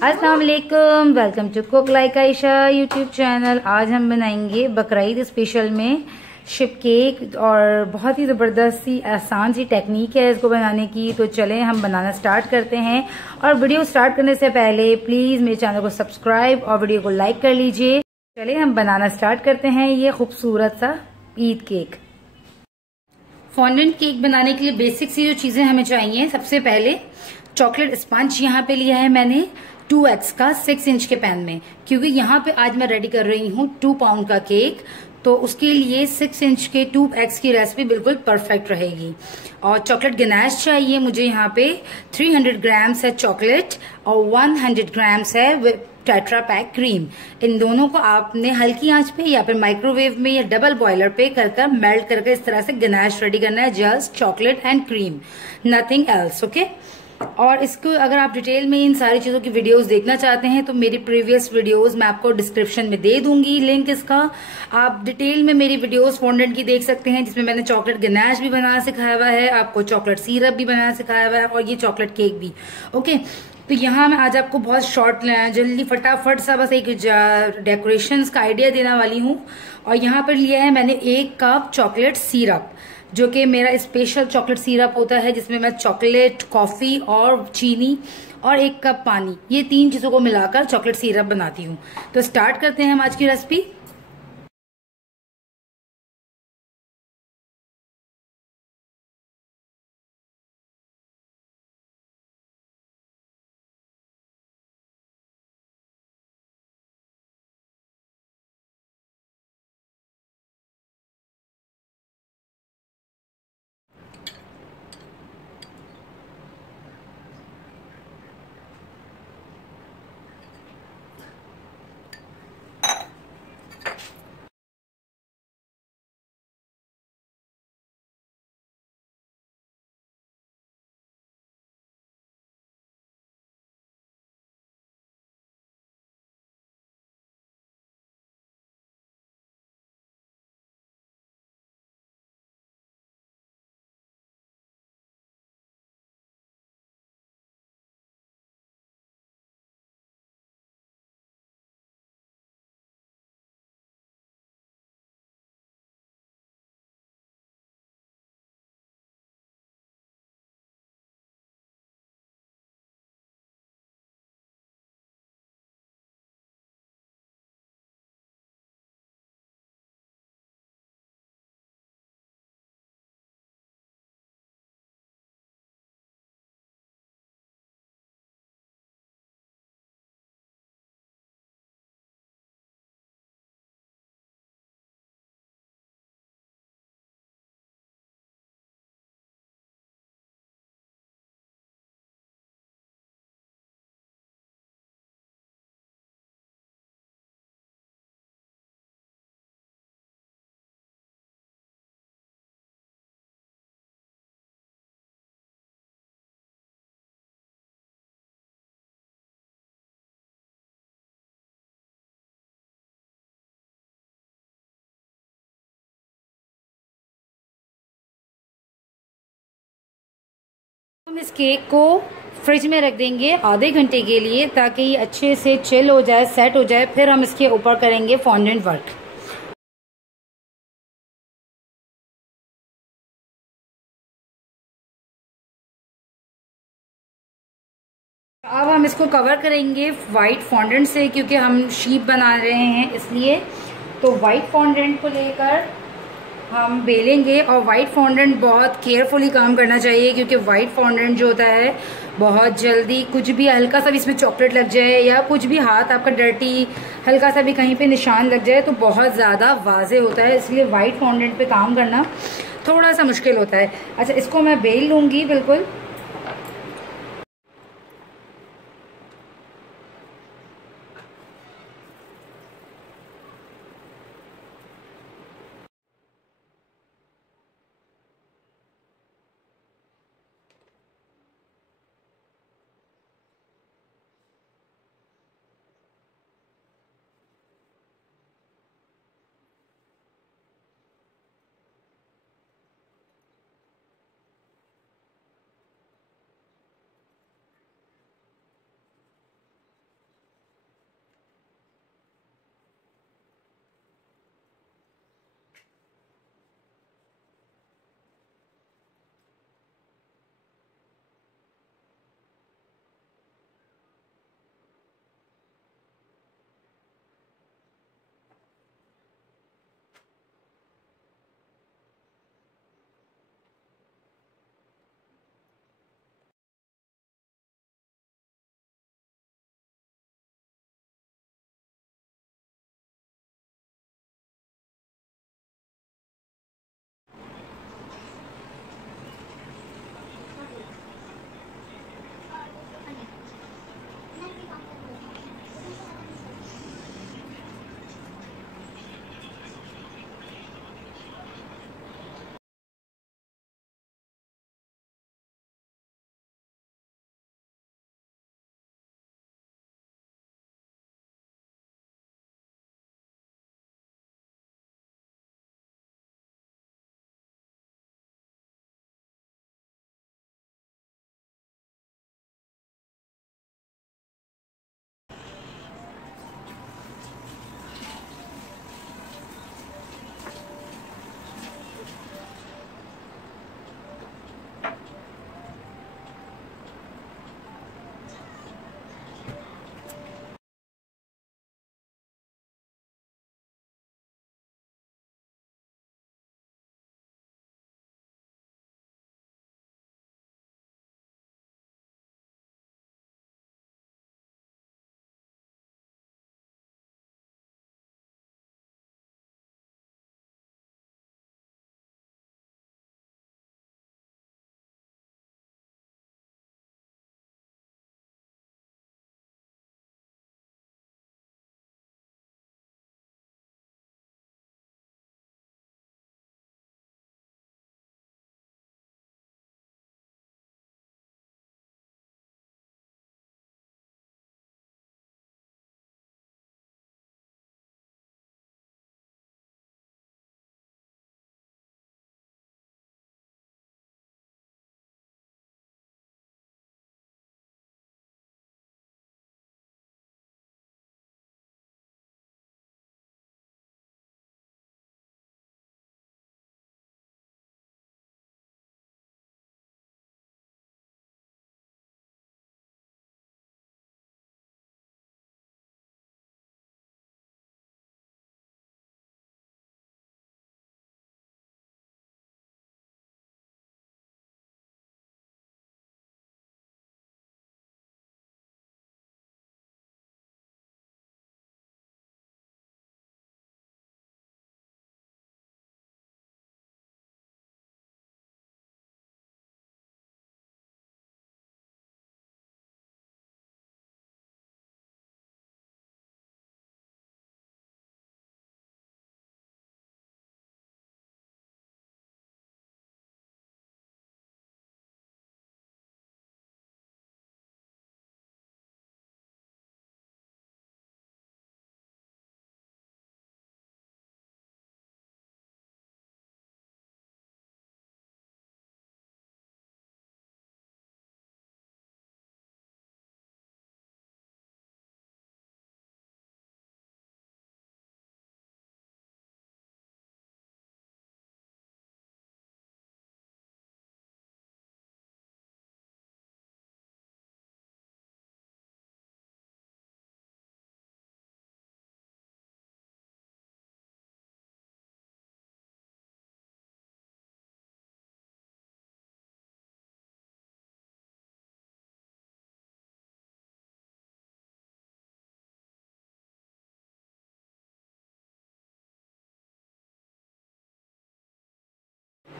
अस्सलाम वालेकुम, welcome to cook like Ayesha YouTube channel. आज हम बनाएंगे बकरीद स्पेशल में शिप केक और बहुत ही ज़बरदस्त सी आसान सी टेक्निक है इसको बनाने की। तो चलें हम बनाना स्टार्ट करते हैं। और वीडियो स्टार्ट करने से पहले प्लीज़ मेरे चैनल को सब्सक्राइब और वीडियो को लाइक कर लीजिए। चलिए हम बनाना स्टार्ट करते हैं ये खूबसूरत सा ईद केक। फॉन्डेंट केक बनाने के लिए बेसिक सी जो चीजें हमें चाहिए, सबसे पहले चॉकलेट स्पंज यहाँ पे लिया है मैंने 2 एग्स का 6 इंच के पैन में, क्योंकि यहाँ पे आज मैं रेडी कर रही हूँ 2 पाउंड का केक। तो उसके लिए 6 इंच के 2 एग्स की रेसिपी बिल्कुल परफेक्ट रहेगी। और चॉकलेट गनाश चाहिए मुझे यहाँ पे 300 ग्राम्स है चॉकलेट और 100 ग्राम्स है टेट्रा पैक क्रीम। इन दोनों को आपने हल्की आंच पे या फिर माइक्रोवेव में या डबल बॉयलर पे कर मेल्ट करके इस तरह से गनाश रेडी करना है। Just chocolate and cream, nothing else. Okay. और इसको अगर आप डिटेल में इन सारी चीजों की वीडियोस देखना चाहते हैं तो मेरी प्रीवियस वीडियोस मैं आपको डिस्क्रिप्शन में दे दूंगी लिंक इसका। आप डिटेल में मेरी वीडियोस फॉन्डेंट की देख सकते हैं, जिसमें मैंने चॉकलेट गनाश भी बनाना सिखाया हुआ है, आपको चॉकलेट सिरप भी बनाना सिखाया हुआ है और ये चॉकलेट केक भी। ओके। तो यहाँ मैं आज आपको बहुत शॉर्ट जल्दी फटाफट सा बस एक डेकोरेशन का आइडिया देने वाली हूँ। और यहाँ पर लिया है मैंने 1 कप चॉकलेट सिरप, जो कि मेरा स्पेशल चॉकलेट सिरप होता है, जिसमें मैं चॉकलेट, कॉफी और चीनी और 1 कप पानी, ये 3 चीजों को मिलाकर चॉकलेट सिरप बनाती हूँ। तो स्टार्ट करते हैं हम आज की रेसिपी। हम इस केक को फ्रिज में रख देंगे आधे घंटे के लिए, ताकि ये अच्छे से चिल हो जाए, सेट हो जाए। फिर हम इसके ऊपर करेंगे फॉन्डेंट वर्क। अब हम इसको कवर करेंगे वाइट फॉन्डेंट से, क्योंकि हम शीप बना रहे हैं इसलिए। तो वाइट फॉन्डेंट को लेकर हम बेलेंगे। और वाइट फॉन्डेंट बहुत केयरफुली काम करना चाहिए, क्योंकि वाइट फॉन्डेंट जो होता है बहुत जल्दी कुछ भी हल्का सा भी इसमें चॉकलेट लग जाए या कुछ भी हाथ आपका डर्टी हल्का सा भी कहीं पे निशान लग जाए तो बहुत ज़्यादा वाजे होता है। इसलिए वाइट फॉन्डेंट पे काम करना थोड़ा सा मुश्किल होता है। अच्छा, इसको मैं बेल लूँगी बिल्कुल।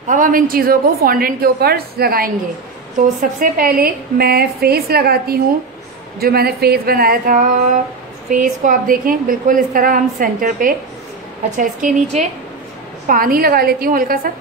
अब हम इन चीजों को फॉन्डेंट के ऊपर लगाएंगे। तो सबसे पहले मैं फेस लगाती हूँ। जो मैंने फेस बनाया था, फेस को आप देखें बिल्कुल इस तरह हम सेंटर पे। अच्छा, इसके नीचे पानी लगा लेती हूँ हल्का सा।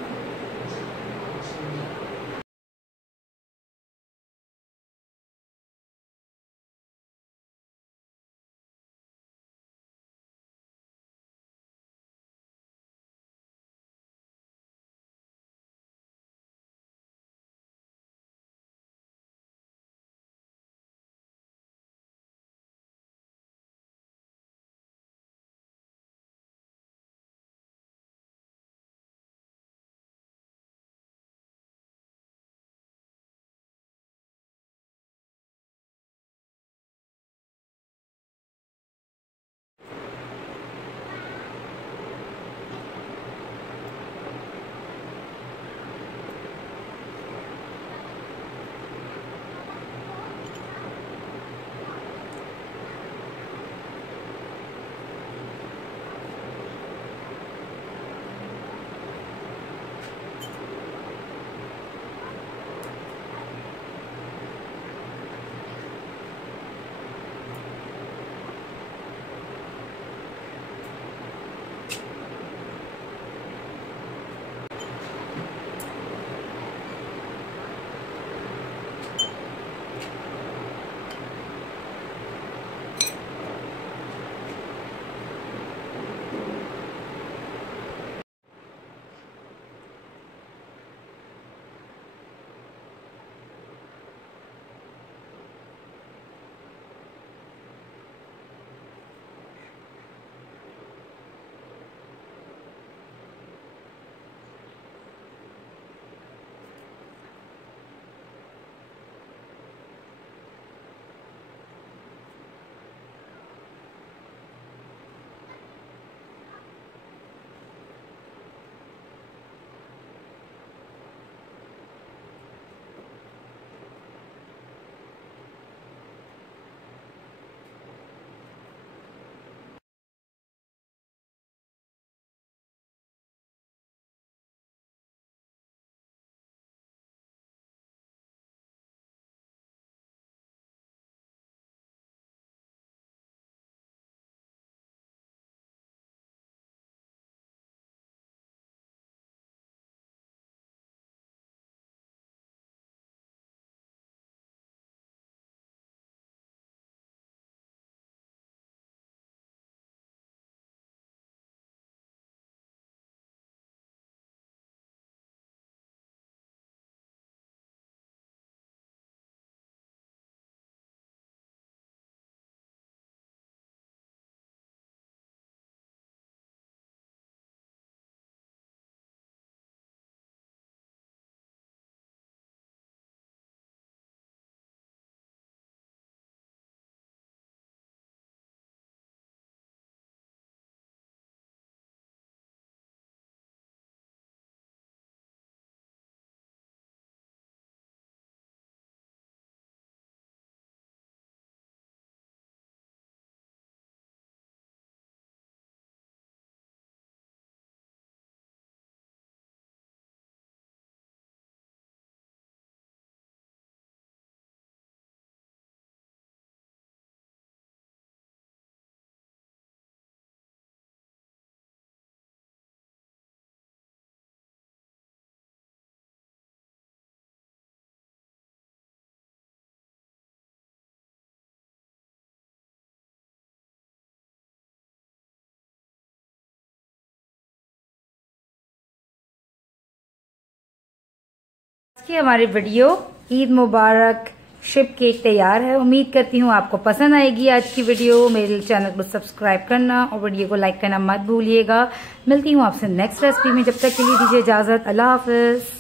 कि हमारी वीडियो ईद मुबारक शिप केक तैयार है। उम्मीद करती हूँ आपको पसंद आएगी आज की वीडियो। मेरे चैनल को सब्सक्राइब करना और वीडियो को लाइक करना मत भूलिएगा। मिलती हूँ आपसे नेक्स्ट रेसिपी में, जब तक के लिए दीजिए इजाजत। अल्लाह हाफिज।